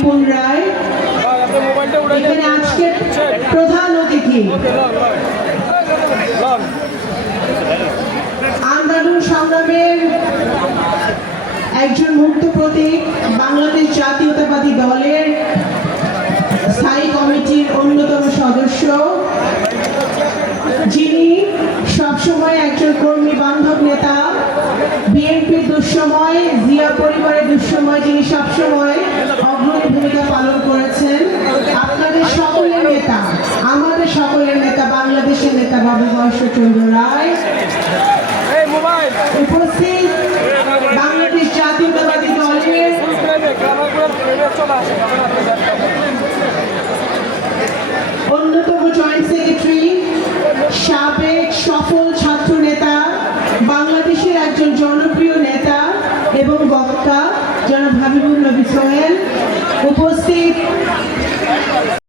বিপুল রায় এখানে আজকে প্রধান অতিথি। আন্দোলন সংগ্রামের একজন মুক্ত প্রতীক, বাংলাদেশ জাতীয়তাবাদী দলের স্থায়ী কমিটির অন্যতম সদস্য, যিনি সবসময় একজন কর্মী বান্ধব নেতা, বিএনপির দুঃসময়, জিয়া পরিবারের দুঃসময় যিনি সবসময় অগ্রণী ভূমিকা পালন করেছেন, আপনাদের সকলের নেতা, আমাদের সকলের নেতা, বাংলাদেশের নেতা বাবু বর্ষচন্দ্র রায়। উপস্থিত বাংলাদেশ জাতীয়তাবাদী দলের অন্যতম জয়েন্ট সেক্রেটারি, সাবেক সফল ছাত্র নেতা, বাংলাদেশের একজন জনপ্রিয়